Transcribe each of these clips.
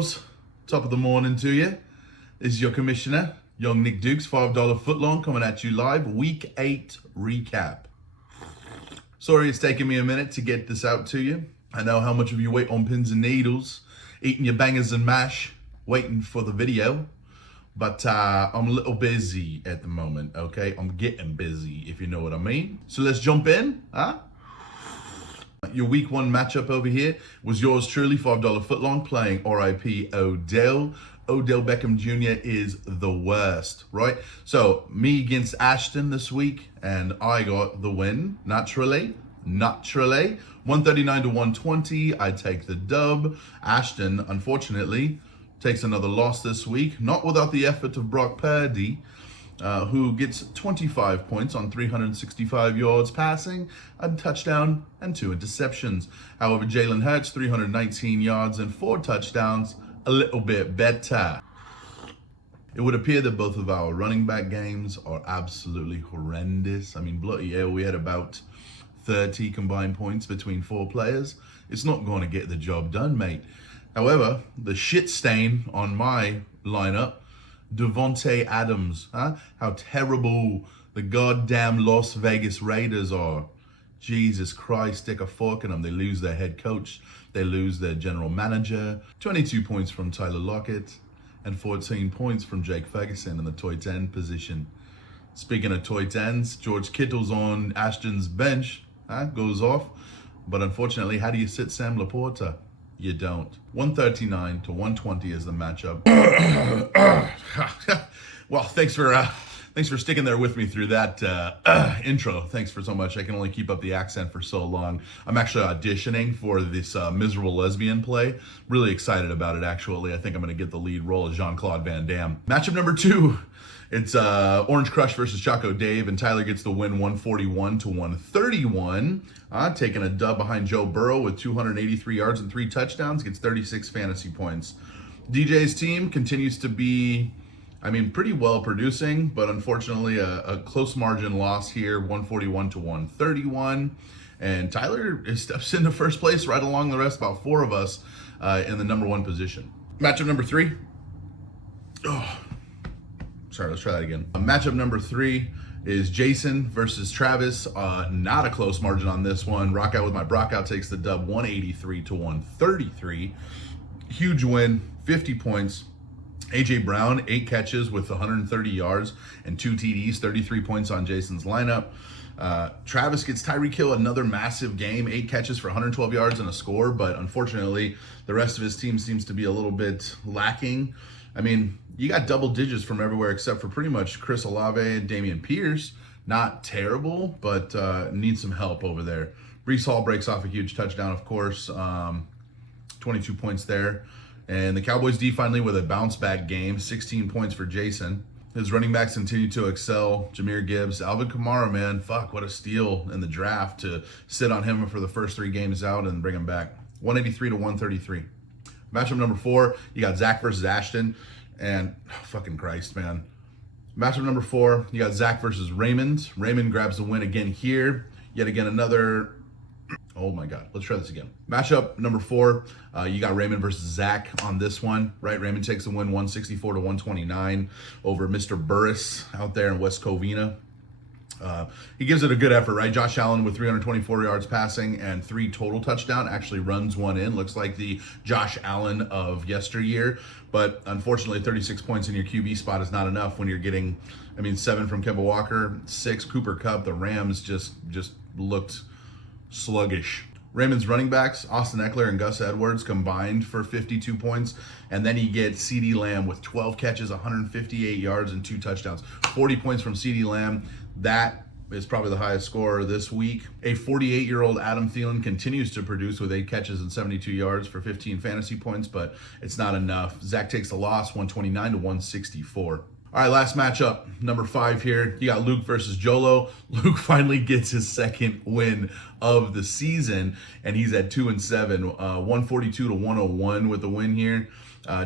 yourselves. Top of the morning to you. This is your commissioner, young Nick Dukes, $5 footlong, coming at you live. Week 8 recap. Sorry it's taken me a minute to get this out to you. I know how much of you wait on pins and needles, eating your bangers and mash, waiting for the video. But I'm a little busy at the moment, okay? I'm getting busy, if you know what I mean. So let's jump in, huh? Your week 1 matchup over here was yours truly, $5 footlong, playing RIP Odell. Odell Beckham Jr. is the worst, right? So me against Ashton this week, and I got the win, naturally. 139 to 120, I take the dub. Ashton, unfortunately, takes another loss this week, not without the effort of Brock Purdy, who gets 25 points on 365 yards passing, a touchdown, and 2 interceptions. However, Jalen Hurts, 319 yards and 4 touchdowns, a little bit better. It would appear that both of our running back games are absolutely horrendous. I mean, bloody hell, we had about 30 combined points between 4 players. It's not going to get the job done, mate. However, the shit stain on my lineup, Devontae Adams, huh? How terrible the goddamn Las Vegas Raiders are. Jesus Christ, stick a fork in them. They lose their head coach. They lose their general manager. 22 points from Tyler Lockett and 14 points from Jake Ferguson in the tight end position. Speaking of tight ends, George Kittle's on Ashton's bench, goes off. But unfortunately, how do you sit Sam Laporta? You don't. 139 to 120 is the matchup. Well, thanks for sticking there with me through that intro. Thanks for so much. I can only keep up the accent for so long. I'm actually auditioning for this miserable lesbian play. Really excited about it, actually. I think I'm going to get the lead role as Jean-Claude Van Damme. Matchup number 2. It's Orange Crush versus Choco Dave, and Tyler gets the win 141 to 131. Taking a dub behind Joe Burrow with 283 yards and 3 touchdowns, gets 36 fantasy points. DJ's team continues to be, pretty well producing, but unfortunately a close margin loss here, 141 to 131. And Tyler steps into first place right along the rest, about 4 of us in the number 1 position. Matchup number 3. Sorry, let's try that again. Matchup number 3 is Jason versus Travis. Not a close margin on this one. Rock out with my Brock out takes the dub 183 to 133. Huge win, 50 points. AJ Brown, 8 catches with 130 yards and 2 TDs, 33 points on Jason's lineup. Travis gets Tyreek Hill, another massive game, 8 catches for 112 yards and a score, but unfortunately, the rest of his team seems to be a little bit lacking. You got double digits from everywhere except for pretty much Chris Olave and Dameon Pierce. Not terrible, but needs some help over there. Breece Hall breaks off a huge touchdown, of course. 22 points there. And the Cowboys D finally with a bounce back game, 16 points for Jason. His running backs continue to excel. Jahmyr Gibbs, Alvin Kamara, man, fuck, what a steal in the draft to sit on him for the first 3 games out and bring him back. 183 to 133. Matchup number 4, you got Zach versus Ashton. And fucking Christ, man. Matchup number 4, you got Zach versus Raymond. Raymond grabs the win again here. Yet again, another... Oh my God, let's try this again. Matchup number 4, you got Raymond versus Zach on this one, right? Raymond takes the win 164 to 129 over Mr. Burris out there in West Covina. He gives it a good effort, right? Josh Allen with 324 yards passing and 3 total touchdowns, actually runs one in. Looks like the Josh Allen of yesteryear, but unfortunately 36 points in your QB spot is not enough when you're getting, 7 from Kemba Walker, 6 Cooper Kupp. The Rams just looked sluggish. Raymond's running backs, Austin Eckler and Gus Edwards, combined for 52 points. And then he gets CeeDee Lamb with 12 catches, 158 yards, and 2 touchdowns. 40 points from CeeDee Lamb. That is probably the highest scorer this week. A 48-year-old Adam Thielen continues to produce with 8 catches and 72 yards for 15 fantasy points, but it's not enough. Zach takes the loss, 129 to 164. All right, last matchup, number 5 here. You got Luke versus Jolo. Luke finally gets his 2nd win of the season, and he's at 2-7, 142 to 101 with the win here.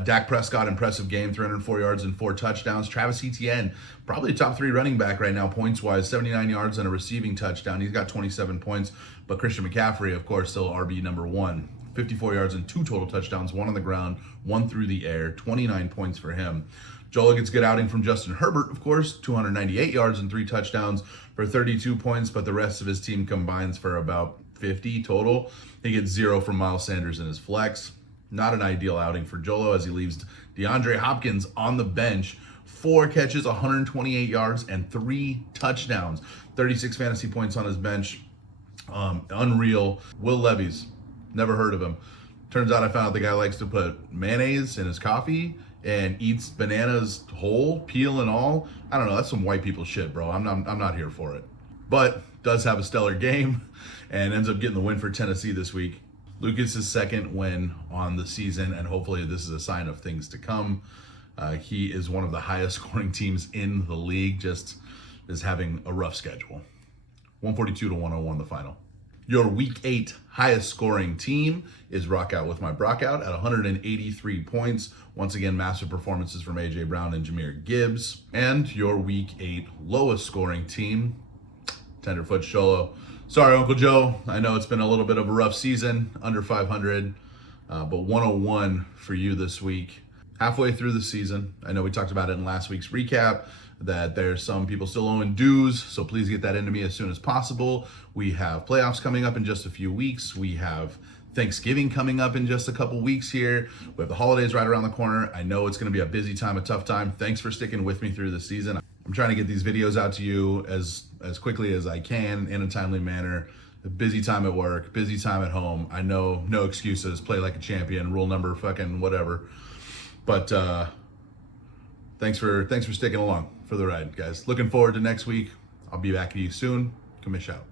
Dak Prescott, impressive game, 304 yards and 4 touchdowns. Travis Etienne, probably a top 3 running back right now, points-wise, 79 yards and a receiving touchdown. He's got 27 points, but Christian McCaffrey, of course, still RB number 1. 54 yards and 2 total touchdowns, 1 on the ground, 1 through the air, 29 points for him. Jolo gets good outing from Justin Herbert, of course, 298 yards and 3 touchdowns for 32 points, but the rest of his team combines for about 50 total. He gets 0 from Miles Sanders in his flex. Not an ideal outing for Jolo as he leaves DeAndre Hopkins on the bench. 4 catches, 128 yards, and 3 touchdowns. 36 fantasy points on his bench. Unreal. Will Levis, never heard of him. Turns out I found out the guy likes to put mayonnaise in his coffee and eats bananas whole, peel and all. I don't know, that's some white people shit, bro. I'm not here for it. But does have a stellar game and ends up getting the win for Tennessee this week. Lucas's second win on the season, and hopefully this is a sign of things to come. He is one of the highest scoring teams in the league, just is having a rough schedule. 142 to 101 the final. Your week 8 highest scoring team is Rock Out with my Brockout at 183 points. Once again, massive performances from AJ Brown and Jahmyr Gibbs. And your week 8 lowest scoring team, Tenderfoot Jolo. Sorry, Uncle Joe. I know it's been a little bit of a rough season, under 500, but 101 for you this week. Halfway through the season. I know we talked about it in last week's recap, that there's some people still owing dues, so please get that into me as soon as possible. We have playoffs coming up in just a few weeks. We have Thanksgiving coming up in just a couple weeks here. We have the holidays right around the corner. I know it's going to be a busy time, a tough time. Thanks for sticking with me through the season. I'm trying to get these videos out to you as quickly as I can in a timely manner. A busy time at work, busy time at home. I know, no excuses. Play like a champion. Rule number fucking whatever. But thanks for sticking along for the ride, guys. Looking forward to next week. I'll be back to you soon. Commish out.